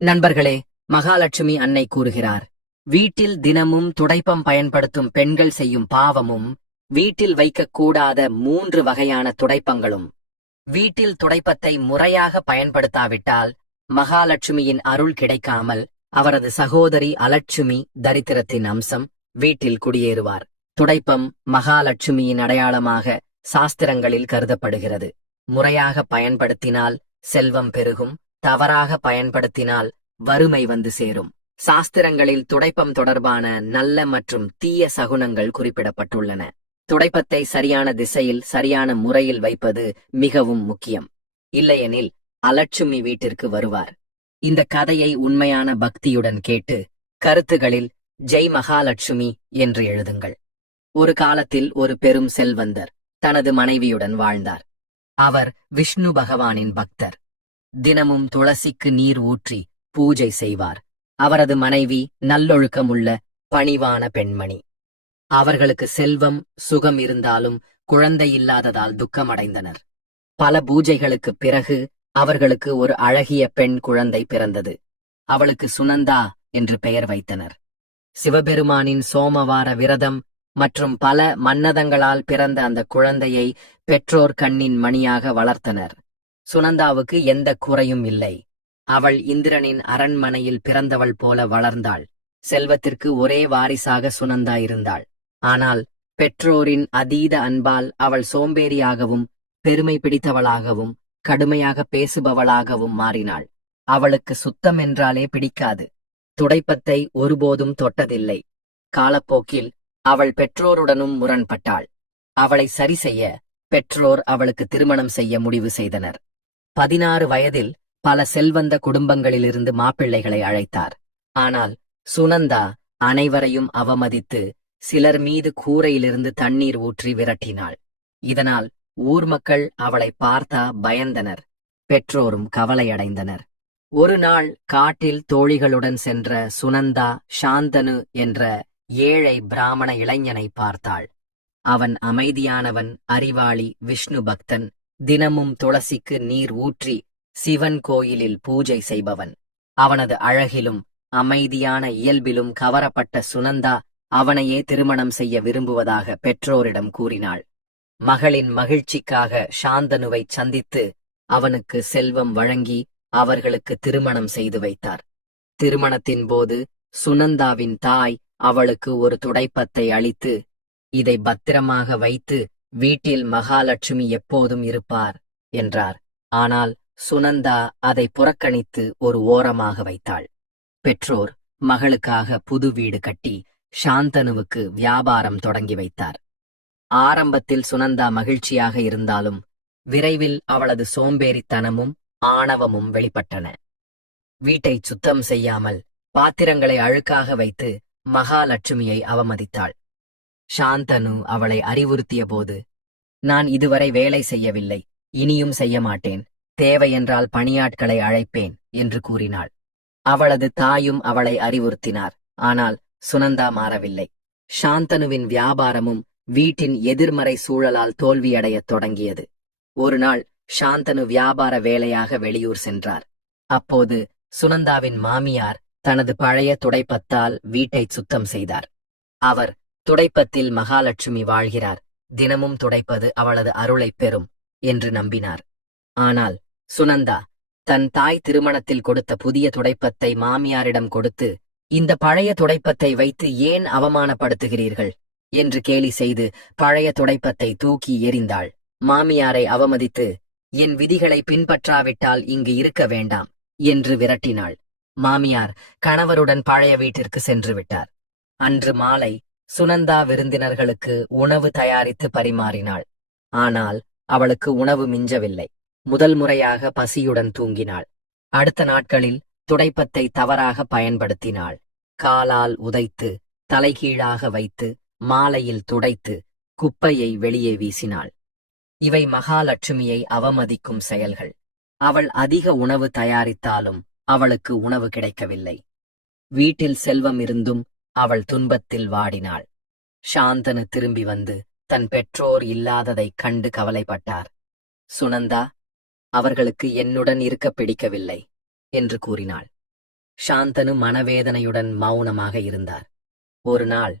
நண்பர்களே, மகாலட்சுமி அன்னை கூறுகிறார், வீட்டில் தினமும் துடைப்பம் பயன்படுத்தும் பெண்கள் செய்யும் பாவமும், வீட்டில் வைக்கக்கூடாத 3 வகையான துடைப்பங்களும். வீட்டில் துடைப்பத்தை முறையாக பயன்படுத்தாவிட்டால் மகாலட்சுமியின் அருள் கிடைக்காமல் அவரது சகோதரி அலட்சுமி தரித்திரத்தின் அம்சம் வீட்டில் குடியேறுவார். துடைப்பம் மகாலட்சுமியின் அடையாளமாக சாஸ்திரங்களில் கருதப்படுகிறது. முறையாக பயன்படுத்தினால் செல்வம் பெருகும், தவறாக பயன்படுத்தினால் வறுமை வந்து சேரும். சாஸ்திரங்களில் துடைப்பம் தொடர்பான நல்ல மற்றும் தீய சகுனங்கள் குறிப்பிடப்பட்டுள்ளன. துடைப்பத்தை சரியான திசையில் சரியான முறையில் வைப்பது மிகவும் முக்கியம். இல்லையெனில் அலட்சுமி வீட்டிற்கு வருவார். இந்த கதையை உண்மையான பக்தியுடன் கேட்டு கருத்துகளில் ஜெய் மகாலட்சுமி என்று எழுதுங்கள். ஒரு காலத்தில் ஒரு பெரும் செல்வந்தர் தனது மனைவியுடன் வாழ்ந்தார். அவர் விஷ்ணு பகவானின் பக்தர். தினமும் துளசிக்கு நீர் ஊற்றி பூஜை செய்வார். அவரது மனைவி நல்லொழுக்கமுள்ள பணிவான பெண்மணி. அவர்களுக்கு செல்வம் சுகம் இருந்தாலும் குழந்தை இல்லாததால் துக்கமடைந்தனர். பல பூஜைகளுக்குப் பிறகு அவர்களுக்கு ஒரு அழகிய பெண் குழந்தை பிறந்தது. அவளுக்கு சுனந்தா என்று பெயர் வைத்தனர். சிவபெருமானின் சோமவார விரதம் மற்றும் பல மன்னதங்களால் பிறந்த அந்த குழந்தையை பெற்றோர் கண்ணின் மணியாக வளர்த்தனர். சுனந்தாவுக்கு எந்த குறையும் இல்லை. அவள் இந்திரனின் அரண்மனையில் பிறந்தவள் போல வளர்ந்தாள். செல்வத்திற்கு ஒரே வாரிசாக சுனந்தா இருந்தாள். ஆனால் பெற்றோரின் அதீத அன்பால் அவள் சோம்பேறியாகவும் பெருமை பிடித்தவளாகவும் கடுமையாக பேசுபவளாகவும் மாறினாள். அவளுக்கு சுத்தம் என்றாலே பிடிக்காது. துடைப்பத்தை ஒருபோதும் தொட்டதில்லை. காலப்போக்கில் அவள் பெற்றோருடனும் முரண்பட்டாள். அவளை சரி செய்ய பெற்றோர் அவளுக்கு திருமணம் செய்ய முடிவு செய்தனர். 16 வயதில் பல செல்வந்த குடும்பங்களிலிருந்து மாப்பிள்ளைகளை அழைத்தார். ஆனால் சுனந்தா அனைவரையும் அவமதித்து சிலர் மீது கூரையிலிருந்து தண்ணீர் ஊற்றி விரட்டினாள். இதனால் ஊர் மக்கள் அவளை பார்த்தா பயந்தனர். பெற்றோரும் கவலையடைந்தனர். ஒரு நாள் காட்டில் தோழிகளுடன் சென்ற சுனந்தா சாந்தனு என்ற ஏழை பிராமண இளைஞனை பார்த்தாள். அவன் அமைதியானவன், அறிவாளி, விஷ்ணு பக்தன், தினமும் துளசிக்கு நீர் ஊற்றி சிவன் கோயிலில் பூஜை செய்பவன். அவனது அழகிலும் அமைதியான இயல்பிலும் கவரப்பட்ட சுனந்தா அவனையே திருமணம் செய்ய விரும்புவதாக பெற்றோரிடம் கூறினாள். மகளின் மகிழ்ச்சிக்காக சாந்தனுவை சந்தித்து அவனுக்கு செல்வம் வழங்கி அவர்களுக்கு திருமணம் செய்து வைத்தார். திருமணத்தின் போது சுனந்தாவின் தாய் அவளுக்கு ஒரு துடைப்பத்தை அளித்து, இதை பத்திரமாக வைத்து வீட்டில் மகாலட்சுமி எப்போதும் இருப்பார் என்றார். ஆனால் சுனந்தா அதை புறக்கணித்து ஒரு ஓரமாக வைத்தாள். பெற்றோர் மகளுக்காக புது வீடு கட்டி சாந்தனுவுக்கு வியாபாரம் தொடங்கி வைத்தார். ஆரம்பத்தில் சுனந்தா மகிழ்ச்சியாக இருந்தாலும் விரைவில் அவளது சோம்பேறித்தனமும் ஆணவமும் வெளிப்பட்டன. வீட்டை சுத்தம் செய்யாமல் பாத்திரங்களை அழுக்காக வைத்து மகாலட்சுமியை அவமதித்தாள். சாந்தனு அவளை அறிவுறுத்திய போது, நான் இதுவரை வேலை செய்யவில்லை, இனியும் செய்ய மாட்டேன், தேவையென்றால் பணியாட்களை அழைப்பேன் என்று கூறினாள். அவளது தாயும் அவளை அறிவுறுத்தினார். ஆனால் சுனந்தா மாறவில்லை. சாந்தனுவின் வியாபாரமும் வீட்டின் எதிர்மறை சூழலால் தோல்வியடையத் தொடங்கியது. ஒரு நாள் சாந்தனு வியாபார வேலையாக வெளியூர் சென்றார். அப்போது சுனந்தாவின் மாமியார் தனது பழைய துடைப்பத்தால் வீட்டை சுத்தம் செய்தார். அவர், துடைப்பத்தில் மகாலட்சுமி வாழ்கிறார், தினமும் துடைப்பது அவளது அருளைப் பெறும் என்று நம்பினார். ஆனால் சுனந்தா தன் தாய் திருமணத்தில் கொடுத்த புதிய துடைப்பத்தை மாமியாரிடம் கொடுத்து, இந்த பழைய துடைப்பத்தை வைத்து ஏன் அவமானப்படுத்துகிறீர்கள் என்று கேலி செய்து பழைய துடைப்பத்தை தூக்கி எறிந்தாள். மாமியாரை அவமதித்து, என் விதிகளை பின்பற்றாவிட்டால் இங்கு இருக்க வேண்டாம் என்று விரட்டினாள். மாமியார் கணவருடன் பழைய வீட்டிற்கு சென்று விட்டார். அன்று மாலை சுனந்தா விருந்தினர்களுக்கு உணவு தயாரித்து பரிமாறினாள். ஆனால் அவளுக்கு உணவு மிஞ்சவில்லை. முதல் முறையாக பசியுடன் தூங்கினாள். அடுத்த நாட்களில் துடைப்பத்தை தவறாக பயன்படுத்தினாள். காலால் உதைத்து தலைகீழாக வைத்து மாலையில் துடைத்து குப்பையை வெளியே வீசினாள். இவை மகாலட்சுமியை அவமதிக்கும் செயல்கள். அவள் அதிக உணவு தயாரித்தாலும் அவளுக்கு உணவு கிடைக்கவில்லை. வீட்டில் செல்வம் இருந்தும் அவள் துன்பத்தில் வாடினாள். சாந்தனு திரும்பி வந்து தன் பெற்றோர் இல்லாததைக் கண்டு கவலைப்பட்டார். சுனந்தா, அவர்களுக்கு என்னுடன் இருக்க பிடிக்கவில்லை என்று கூறினாள். சாந்தனு மனவேதனையுடன் மௌனமாக இருந்தார். ஒரு நாள்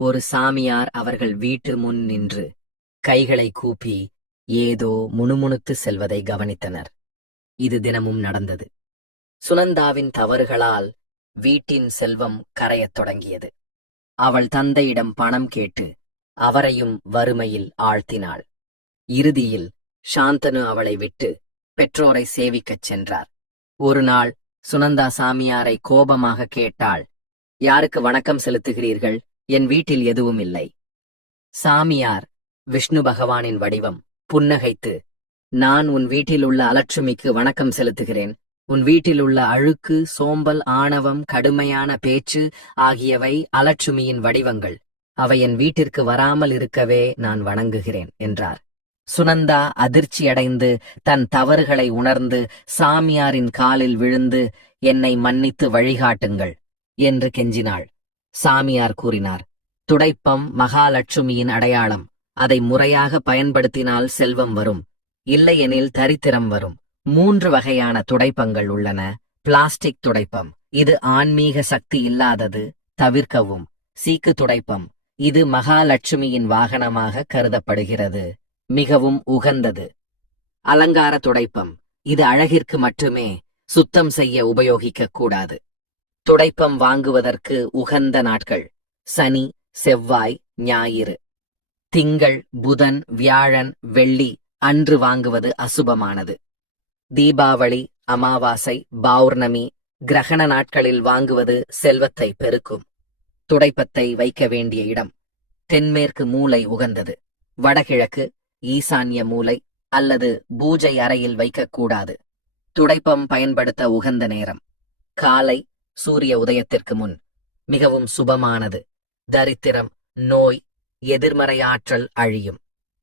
ஒரு சாமியார் அவர்கள் வீட்டு முன் நின்று கைகளை கூப்பி ஏதோ முணுமுணுத்து செல்வதை கவனித்தனர். இது தினமும் நடந்தது. சுனந்தாவின் தவறுகளால் வீட்டின் செல்வம் கரையத் தொடங்கியது. அவள் தந்தையிடம் பணம் கேட்டு அவரையும் வறுமையில் ஆழ்த்தினாள். இறுதியில் சாந்தனு அவளை விட்டு பெற்றோரை சேவிக்கச் சென்றார். ஒரு நாள் சுனந்தா சாமியாரை கோபமாக கேட்டாள், யாருக்கு வணக்கம் செலுத்துகிறீர்கள்? என் வீட்டில் எதுவும் இல்லை. சாமியார், விஷ்ணு பகவானின் வடிவம், புன்னகைத்து, நான் உன் வீட்டிலுள்ள அலட்சுமிக்கு வணக்கம் செலுத்துகிறேன். உன் வீட்டிலுள்ள அழுக்கு, சோம்பல், ஆணவம், கடுமையான பேச்சு ஆகியவை அலட்சுமியின் வடிவங்கள். அவை என் வீட்டிற்கு வராமல் இருக்கவே நான் வணங்குகிறேன் என்றார். சுனந்தா அதிர்ச்சியடைந்து தன் தவறுகளை உணர்ந்து சாமியாரின் காலில் விழுந்து, என்னை மன்னித்து வழிகாட்டுங்கள் என்று கெஞ்சினாள். சாமியார் கூறினார், துடைப்பம் மகாலட்சுமியின் அடையாளம். அதை முறையாக பயன்படுத்தினால் செல்வம் வரும், இல்லையெனில் தரித்திரம் வரும். 3 வகையான துடைப்பங்கள் உள்ளன. பிளாஸ்டிக் துடைப்பம், இது ஆன்மீக சக்தி இல்லாதது, தவிர்க்கவும். சீக்கு துடைப்பம், இது மகாலட்சுமியின் வாகனமாக கருதப்படுகிறது, மிகவும் உகந்தது. அலங்கார துடைப்பம், இது அழகிற்கு மட்டுமே, சுத்தம் செய்ய உபயோகிக்க கூடாது. துடைப்பம் வாங்குவதற்கு உகந்த நாட்கள்: சனி, செவ்வாய், ஞாயிறு. திங்கள், புதன், வியாழன், வெள்ளி அன்று வாங்குவது அசுபமானது. தீபாவளி, அமாவாசை, பௌர்ணமி, கிரகண நாட்களில் வாங்குவது செல்வத்தை பெருக்கும். துடைப்பத்தை வைக்க வேண்டிய இடம்: தென்மேற்கு மூலை உகந்தது. வடகிழக்கு, ஈசான்ய மூலை அல்லது பூஜை அறையில் வைக்கக்கூடாது. துடைப்பம் பயன்படுத்த உகந்த நேரம்: காலை, சூரிய உதயத்திற்கு முன், மிகவும் சுபமானது. தரித்திரம், நோய், எதிர்மறை ஆற்றல் அழியும்.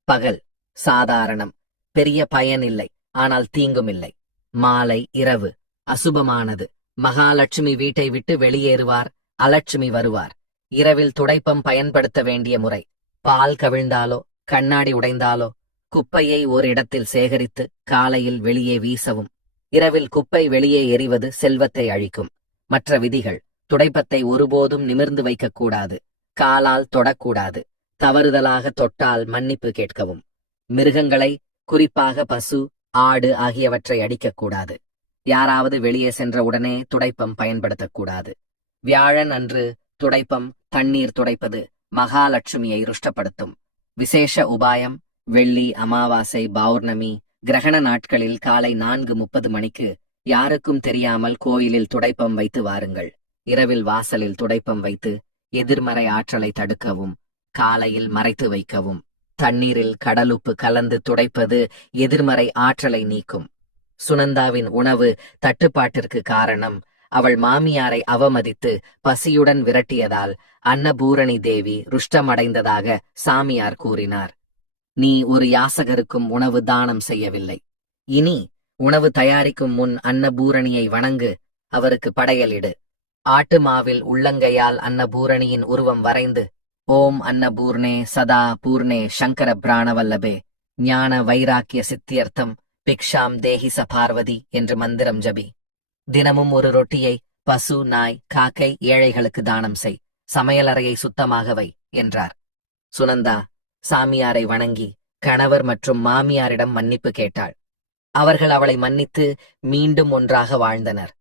பகல், சாதாரணம், பெரிய பயன் இல்லை, ஆனால் தீங்கும் இல்லை. மாலை, இரவு, அசுபமானது. மகாலட்சுமி வீட்டை விட்டு வெளியேறுவார், அலட்சுமி வருவார். இரவில் துடைப்பம் பயன்படுத்த வேண்டிய முறை: பால் கவிழ்ந்தாலோ கண்ணாடி உடைந்தாலோ குப்பையை ஒரு இடத்தில் சேகரித்து காலையில் வெளியே வீசவும். இரவில் குப்பை வெளியே எறிவது செல்வத்தை அழிக்கும். மற்ற விதிகள்: துடைப்பத்தை ஒருபோதும் நிமிர்ந்து வைக்கக்கூடாது, காலால் தொடக்கூடாது, தவறுதலாக தொட்டால் மன்னிப்பு கேட்கவும். மிருகங்களை, குறிப்பாக பசு, ஆடு ஆகியவற்றை அடிக்கக்கூடாது. யாராவது வெளியே சென்ற உடனே துடைப்பம் பயன்படுத்தக்கூடாது. வியாழன் அன்று துடைப்பம், தண்ணீர் துடைப்பது மகாலட்சுமியை ருஷ்டப்படுத்தும். விசேஷ உபாயம்: வெள்ளி, அமாவாசை, பௌர்ணமி, கிரகண நாட்களில் காலை 4:30 மணிக்கு யாருக்கும் தெரியாமல் கோயிலில் துடைப்பம் வைத்து வாருங்கள். இரவில் வாசலில் துடைப்பம் வைத்து எதிர்மறை ஆற்றலை தடுக்கவும். காலையில் மறைத்து வைக்கவும். தண்ணீரில் கடலுப்பு கலந்து துடைப்பது எதிர்மறை ஆற்றலை நீக்கும். சுனந்தாவின் உணவு தட்டுப்பாட்டிற்கு காரணம் அவள் மாமியாரை அவமதித்து பசியுடன் விரட்டியதால் அன்னபூரணி தேவி ருஷ்டமடைந்ததாக சாமியார் கூறினார். நீ ஒரு யாசகருக்கும் உணவு தானம் செய்யவில்லை. இனி உணவு தயாரிக்கும் முன் அன்னபூரணியை வணங்கு, அவருக்கு படையலிடு. ஆட்டு மாவில் உள்ளங்கையால் அன்னபூரணியின் உருவம் வரைந்து, ஓம் அன்னபூர்ணே சதா பூர்ணே சங்கர பிராணவல்லபே ஞான வைராக்கிய சித்தியர்த்தம் பிக்ஷாம் தேஹி சபார்வதி என்று மந்திரம் ஜபி. தினமும் ஒரு ரொட்டியை பசு, நாய், காக்கை, ஏழைகளுக்கு தானம் செய். சமையலறையை சுத்தமாக வை என்றார். சுனந்தா சாமியாரை வணங்கி கணவர் மற்றும் மாமியாரிடம் மன்னிப்பு கேட்டாள். அவர்கள் அவளை மன்னித்து மீண்டும் ஒன்றாக வாழ்ந்தனர்.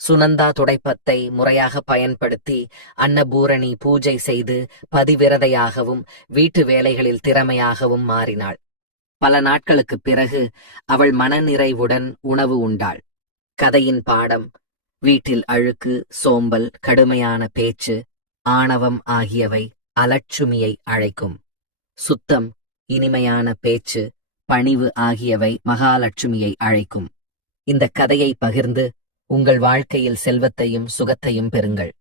சுனந்தா துடைப்பத்தை முறையாக பயன்படுத்தி அன்னபூரணி பூஜை செய்து பதிவிரதையாகவும் வீட்டு வேலைகளில் திறமையாகவும் மாறினாள். பல நாட்களுக்குப் பிறகு அவள் மனநிறைவுடன் உணவு உண்டாள். கதையின் பாடம்: வீட்டில் அழுக்கு, சோம்பல், கடுமையான பேச்சு, ஆணவம் ஆகியவை அலட்சுமியை அழைக்கும். சுத்தம், இனிமையான பேச்சு, பணிவு ஆகியவை மகாலட்சுமியை அழைக்கும். இந்த கதையை பகிர்ந்து உங்கள் வாழ்க்கையில் செல்வத்தையும் சுகத்தையும் பெறுங்கள்.